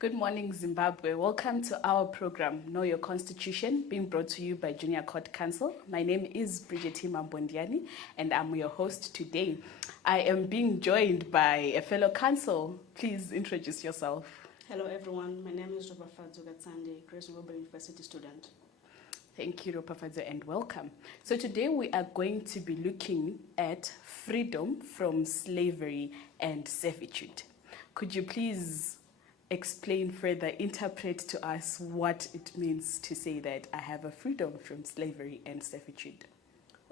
Good morning, Zimbabwe. Welcome to our program, Know Your Constitution, being brought to you by Junior Court Counsel. My name is Bridgetima Mbondiani, and I'm your host today. I am being joined by a fellow counsel. Please introduce yourself. Hello, everyone. My name is Ropafadzo Gatsande, Grace Wilbur University student. Thank you, Ropafadzo, and welcome. So today we are going to be looking at freedom from slavery and servitude. Could you please explain further, interpret to us what it means to say that I have a freedom from slavery and servitude?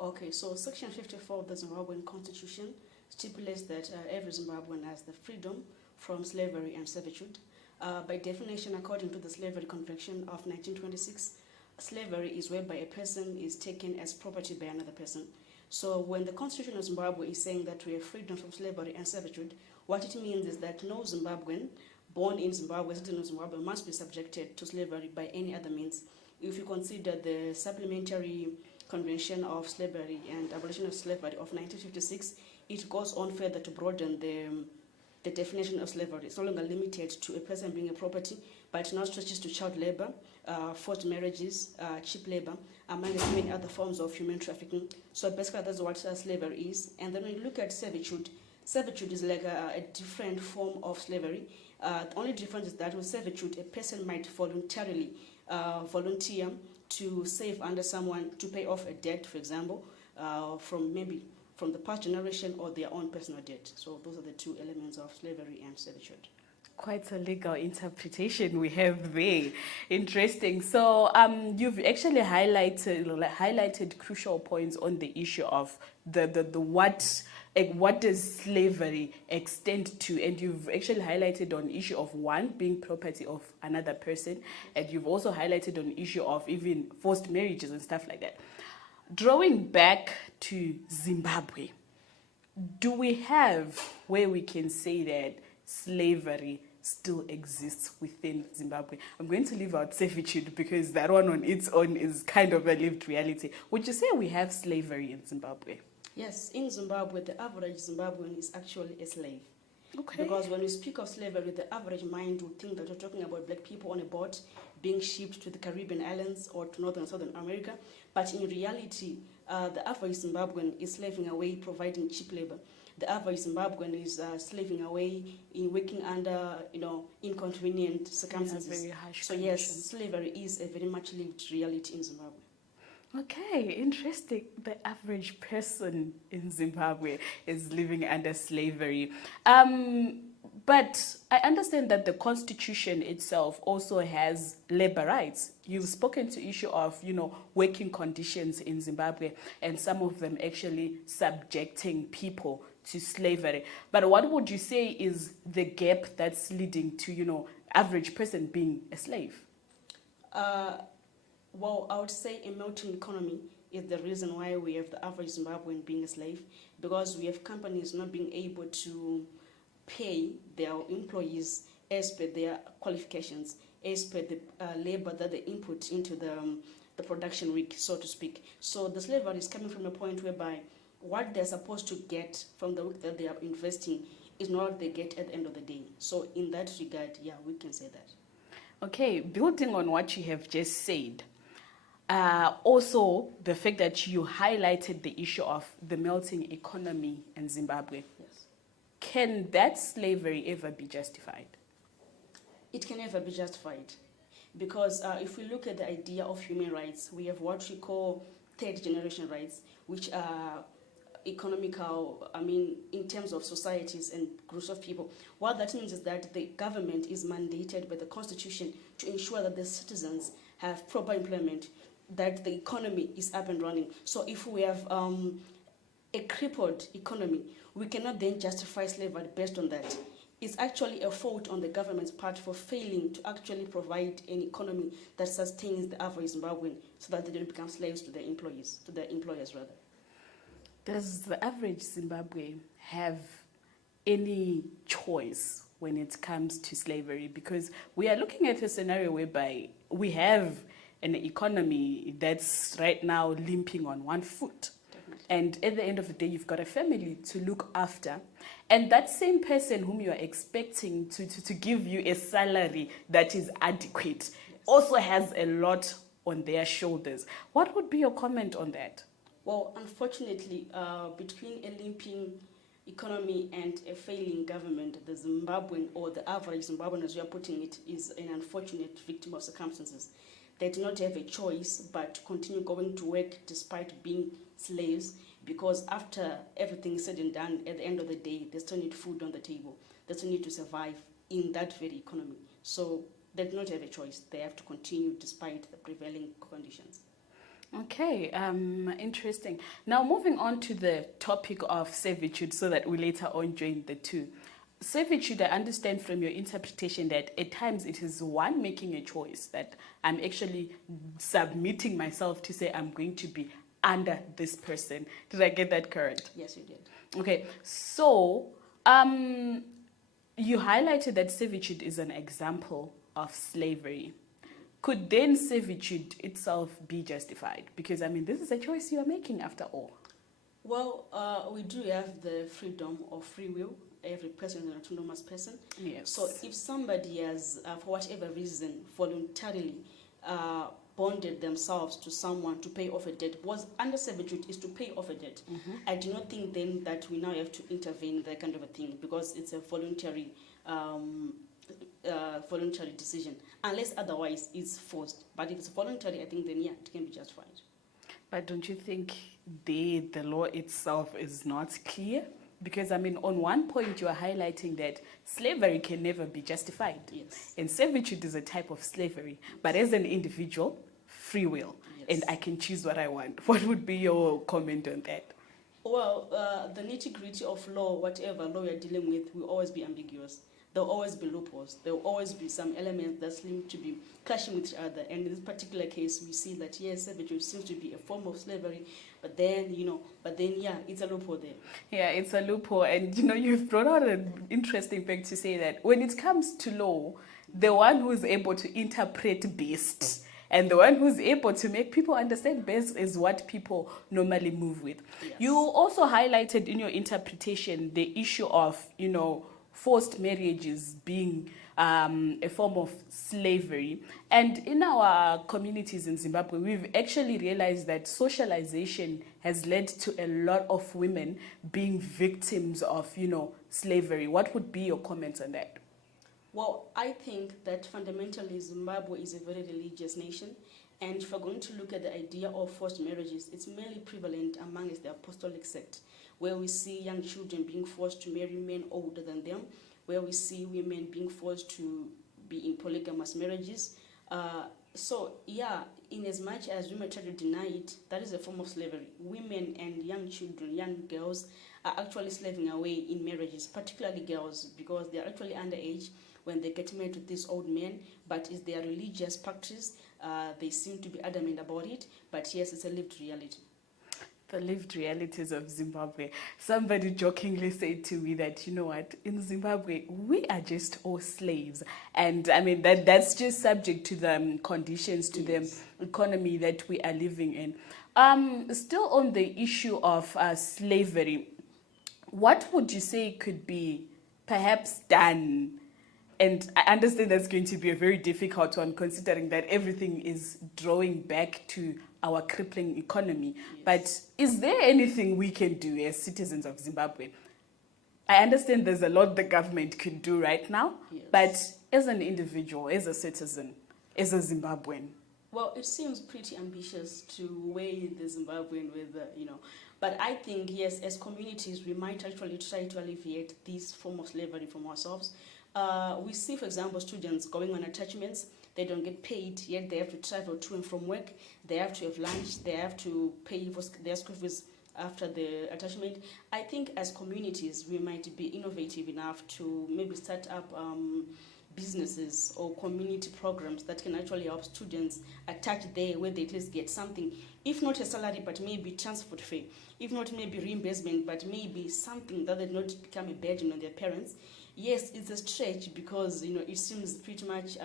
Okay, so Section 54 of the Zimbabwean Constitution stipulates that every Zimbabwean has the freedom from slavery and servitude. By definition, according to the Slavery Convention of 1926, slavery is whereby a person is taken as property by another person. So when the Constitution of Zimbabwe is saying that we have freedom from slavery and servitude, what it means is that no Zimbabwean born in Zimbabwe, citizen of Zimbabwe, must be subjected to slavery by any other means. If you consider the Supplementary Convention of Slavery and Abolition of Slavery of 1956, it goes on further to broaden the definition of slavery. It's no longer limited to a person being a property, but it now stretches to child labor, forced marriages, cheap labor, among many other forms of human trafficking. So basically that's what slavery is. And then when you look at servitude, servitude is like a different form of slavery. The only difference is that with servitude, a person might voluntarily volunteer to save under someone to pay off a debt, for example, from the past generation or their own personal debt. So those are the two elements of slavery and servitude. Quite a legal interpretation we have there. Interesting. So you've actually highlighted crucial points on the issue of the what does slavery extend to, and you've actually highlighted on issue of one being property of another person, and you've also highlighted on issue of even forced marriages and stuff like that. Drawing back to Zimbabwe, do we have where we can say that slavery still exists within Zimbabwe? I'm going to leave out servitude because that one on its own is kind of a lived reality. Would you say we have slavery in Zimbabwe? Yes, in Zimbabwe, the average Zimbabwean is actually a slave. Okay. Because when we speak of slavery, the average mind would think that we're talking about black people on a boat being shipped to the Caribbean islands or to Northern and Southern America. But in reality, the average Zimbabwean is slaving away, providing cheap labor. The average Zimbabwean is slaving away in working under, inconvenient circumstances. Very harsh so conditions. Yes, slavery is a very much lived reality in Zimbabwe. Okay, interesting. The average person in Zimbabwe is living under slavery. But I understand that the constitution itself also has labor rights. You've spoken to issue of, working conditions in Zimbabwe and some of them actually subjecting people to slavery. But what would you say is the gap that's leading to, average person being a slave? Well, I would say a melting economy is the reason why we have the average Zimbabwean being a slave, because we have companies not being able to pay their employees as per their qualifications, as per the labor that they input into the production week, so to speak. So the slavery is coming from a point whereby what they're supposed to get from the work that they are investing is not what they get at the end of the day. So in that regard, yeah, we can say that. Okay, building on what you have just said, also the fact that you highlighted the issue of the melting economy in Zimbabwe. Yes. Can that slavery ever be justified? It can never be justified, because if we look at the idea of human rights, we have what we call third generation rights, which are economical, in terms of societies and groups of people. What that means is that the government is mandated by the constitution to ensure that the citizens have proper employment, that the economy is up and running. So if we have a crippled economy, we cannot then justify slavery based on that. It's actually a fault on the government's part for failing to actually provide an economy that sustains the average Zimbabwean so that they don't become slaves to their employers rather. Does the average Zimbabwe have any choice when it comes to slavery? Because we are looking at a scenario whereby we have an economy that's right now limping on one foot. Definitely. And at the end of the day, you've got a family to look after. And that same person whom you are expecting to give you a salary that is adequate also has a lot on their shoulders. What would be your comment on that? Well, unfortunately, between a limping economy and a failing government, the Zimbabwean, or the average Zimbabwean, as you are putting it, is an unfortunate victim of circumstances. They do not have a choice but to continue going to work despite being slaves, because after everything is said and done, at the end of the day, they still need food on the table. They still need to survive in that very economy. So they do not have a choice. They have to continue despite the prevailing conditions. Okay, interesting. Now moving on to the topic of servitude, so that we later on join the two. Servitude, I understand from your interpretation that at times it is one making a choice, that I'm actually submitting myself to say I'm going to be under this person. Did I get that correct? Yes, you did. Okay, so you highlighted that servitude is an example of slavery. Could then servitude itself be justified? Because, I mean, this is a choice you are making after all. Well, we do have the freedom of free will. Every person is an autonomous person. Yes. So if somebody has, for whatever reason, voluntarily bonded themselves to someone to pay off a debt, was under servitude is to pay off a debt. I do not think then that we now have to intervene, that kind of a thing, because it's a voluntary voluntary decision, unless otherwise it's forced. But if it's voluntary, I think then, yeah, it can be justified. But don't you think the law itself is not clear? Because, I mean, on one point you are highlighting that slavery can never be justified. Yes. And servitude is a type of slavery. But as an individual, free will. Yes. And I can choose what I want. What would be your comment on that? Well, the nitty-gritty of law, whatever law you're dealing with, will always be ambiguous. There'll always be loopholes. There will always be some elements that seem to be clashing with each other. And in this particular case, we see that, yes, servitude seems to be a form of slavery, but then, yeah, it's a loophole there. Yeah, it's a loophole. And, you've brought out an interesting fact to say that when it comes to law, the one who's able to interpret best and the one who's able to make people understand best is what people normally move with. Yes. You also highlighted in your interpretation the issue of, forced marriages being a form of slavery. And in our communities in Zimbabwe, we've actually realized that socialization has led to a lot of women being victims of, slavery. What would be your comments on that? Well, I think that fundamentally Zimbabwe is a very religious nation. And if we're going to look at the idea of forced marriages, it's mainly prevalent amongst the apostolic sect, where we see young children being forced to marry men older than them, where we see women being forced to be in polygamous marriages. So, yeah, in as much as women try to deny it, that is a form of slavery. Women and young children, young girls, are actually slaving away in marriages, particularly girls, because they are actually underage when they get married to these old men, but it's their religious practice. They seem to be adamant about it, but yes, it's a lived reality. The lived realities of Zimbabwe. Somebody jokingly said to me that, in Zimbabwe, we are just all slaves. And I mean, that's just subject to the conditions, to Yes. the economy that we are living in. Still on the issue of slavery, what would you say could be perhaps done? And I understand that's going to be a very difficult one, considering that everything is drawing back to our crippling economy. Yes. But is there anything we can do as citizens of Zimbabwe? I understand there's a lot the government can do right now, Yes. but as an individual, as a citizen, as a Zimbabwean. Well, it seems pretty ambitious to weigh the Zimbabwean with, but I think, yes, as communities, we might actually try to alleviate this form of slavery from ourselves. We see, for example, students going on attachments. They don't get paid, yet they have to travel to and from work. They have to have lunch. They have to pay for their school fees after the attachment. I think as communities, we might be innovative enough to maybe start up businesses or community programs that can actually help students attach there where they at least get something. if not a salary, but maybe transport fare, if not maybe reimbursement, but maybe something that did not become a burden on their parents. Yes, it's a stretch because it seems pretty much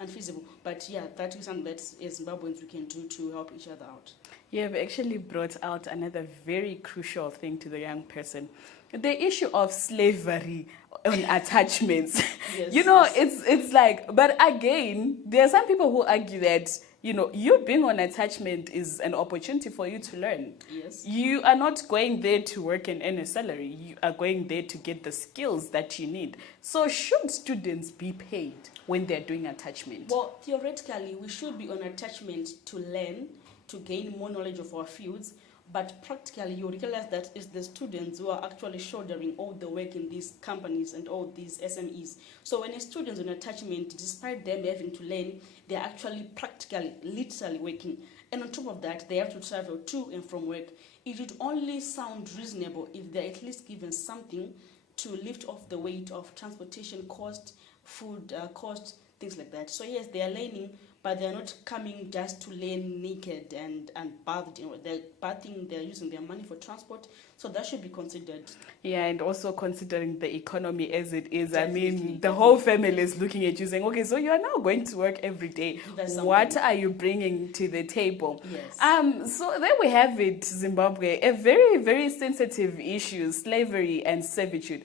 unfeasible. But yeah, that is something that as Zimbabweans we can do to help each other out. You have actually brought out another very crucial thing to the young person. The issue of slavery on attachments. Yes, yes. It's like, but again, there are some people who argue that, you being on attachment is an opportunity for you to learn. Yes. You are not going there to work and earn a salary. You are going there to get the skills that you need. So should students be paid when they're doing attachment? Well, theoretically, we should be on attachment to learn, to gain more knowledge of our fields, but practically you realize that it's the students who are actually shouldering all the work in these companies and all these SMEs. So when a student's on attachment, despite them having to learn, they're actually practically, literally working. And on top of that, they have to travel to and from work. It would only sound reasonable if they're at least given something to lift off the weight of transportation cost, food cost, things like that. So yes, they are learning, but they're not coming just to learn naked and bathed. They're bathing, they're using their money for transport. So that should be considered. Yeah, and also considering the economy as it is. Definitely. I mean, the whole family is looking at you saying, okay, so you are now going to work every day. What are you bringing to the table? Yes. So there we have it, Zimbabwe, a very, very sensitive issue, slavery and servitude.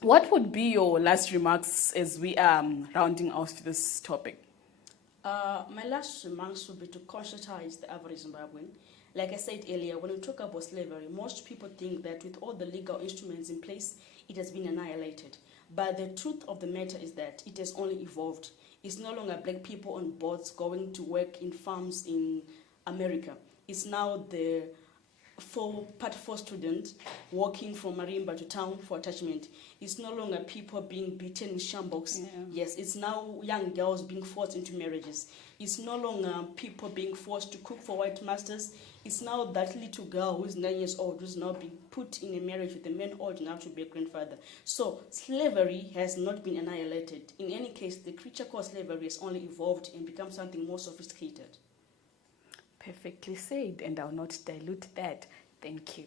What would be your last remarks as we are rounding off this topic? My last remarks would be to conscientize the average Zimbabwean. Like I said earlier, when we talk about slavery, most people think that with all the legal instruments in place, it has been annihilated. But the truth of the matter is that it has only evolved. It's no longer black people on boats going to work in farms in America. It's now the Part 4 student walking from Marimba to town for attachment. It's no longer people being beaten in shambox. Yeah. Yes, it's now young girls being forced into marriages. It's no longer people being forced to cook for white masters. It's now that little girl who is 9 years old who's now being put in a marriage with a man old enough to be a grandfather. So slavery has not been annihilated. In any case, the creature called slavery has only evolved and become something more sophisticated. Perfectly said, and I'll not dilute that. Thank you.